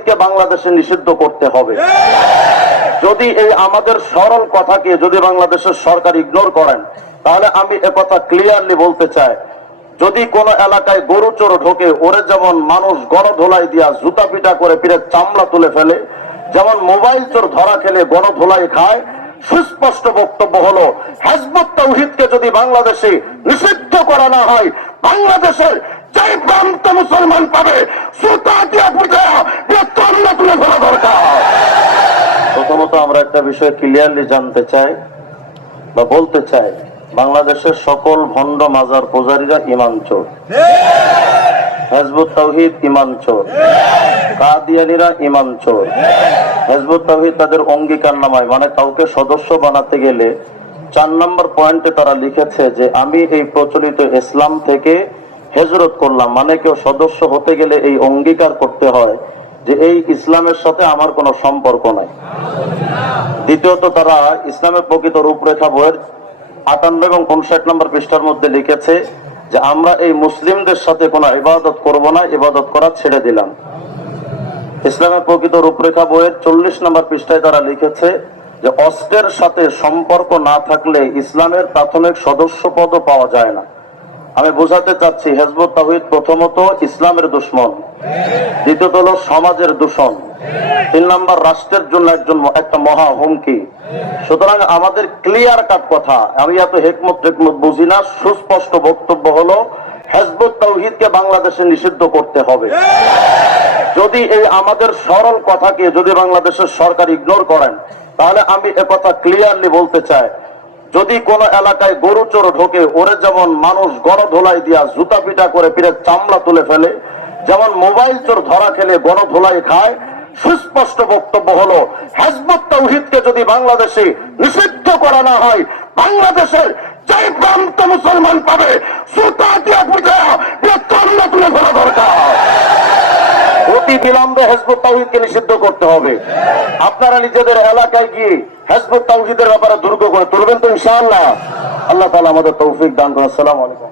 তৌহিদকে বাংলাদেশে নিষিদ্ধ করতে হবে। যদি এই আমাদের সরল কথাকে যদি বাংলাদেশের সরকার ইগনোর করেন, তাহলে আমি একথা ক্লিয়ারলি বলতে চাই। যদি কোন এলাকায় গরু চোর ঢোকে, ওরে যেমন মানুষ গণধোলাই দিয়া জুতা পিটা করে পিঠে চামড়া তুলে ফেলে, যেমন মোবাইল চোর ধরা খেলে গণধোলাই খায়, সুস্পষ্ট বক্তব্য হলো, হেজবুত তৌহিদকে যদি বাংলাদেশে নিষিদ্ধ করা না হয়, বাংলাদেশের যে প্রান্ত মুসলমান পাবে সুতা দিয়া পিঠে চামড়া তুলে ফেলা দরকার। প্রথমত আমরা একটা বিষয় ক্লিয়ারলি জানতে চাই বা বলতে চাই, বাংলাদেশের সকল ভণ্ড মাজার পূজারীরা ইমান চোর। হেজবুত তৌহিদ ইমান চোর। কাদিয়ানিরা ইমান চোর। হেজবুত তৌহিদ তাদের অঙ্গীকার নামায় মানে কাউকে সদস্য বানাতে গেলে চার নম্বর পয়েন্টে তারা লিখেছে যে, আমি এই প্রচলিত ইসলাম থেকে হেজরত করলাম মানে কেউ সদস্য হতে গেলে এই অঙ্গীকার করতে হয়। যে এই ইসলামের সাথে আমার কোনো সম্পর্ক নাই। দ্বিতীয়ত তারা ইসলামের প্রকৃত রূপরেখা বইয়ের আটান্ন এবং উনষাট নম্বর পৃষ্ঠার মধ্যে লিখেছে যে, আমরা এই মুসলিমদের সাথে কোনো ইবাদত করব না, ইবাদত করা ছেড়ে দিলাম। ইসলামের প্রকৃত রূপরেখা বইয়ের চল্লিশ নম্বর পৃষ্ঠায় তারা লিখেছে যে, অস্ত্রের সাথে সম্পর্ক না থাকলে ইসলামের প্রাথমিক সদস্য পদও পাওয়া যায় না। আমি বোঝাতে চাচ্ছি, হেজবুত তাহিদ প্রথমত ইসলামের দুশ্মন, দ্বিতীয়ত হলো সমাজের দূষণ, তিন নম্বর রাষ্ট্রের জন্য একজন একটা মহা হুমকি। সুতরাং আমাদের ক্লিয়ার কাট কথা, আমি এত হেকমত টেকমত বুঝি না, সুস্পষ্ট বক্তব্য হলো, হেজবুত তৌহিদকে বাংলাদেশে নিষিদ্ধ করতে হবে। যদি এই আমাদের সরল কথাকে যদি বাংলাদেশের সরকার ইগনোর করেন, তাহলে আমি একথা ক্লিয়ারলি বলতে চাই যদি কোন এলাকায় গরু চোর ঢোকে, ওরে যেমন মানুষ গণধোলাই দিয়া জুতা পিটা করে পিঠে চামড়া তুলে ফেলে, যেমন মোবাইল চোর ধরা খেলে গণধোলাই খায়, সুস্পষ্ট বক্তব্য হলো, হেজবুত যদি বাংলাদেশে নিষিদ্ধ করা না হয়, বাংলাদেশের যে প্রান্ত মুসলমান পাবে, সুতা দিয়া পিঠে চামড়া তুলে ফেলা দরকার অতি বিলম্বে হেজবুত তাহিদকে নিষিদ্ধ করতে হবে। আপনারা নিজেদের এলাকায় গিয়ে হেজবুত তাহিদের ব্যাপারে দুর্গ করে তুলবেন তো ইনশাআল্লাহ। আল্লাহ তালা আমাদের তৌফিক দান করুন। আসসালামু আলাইকুম।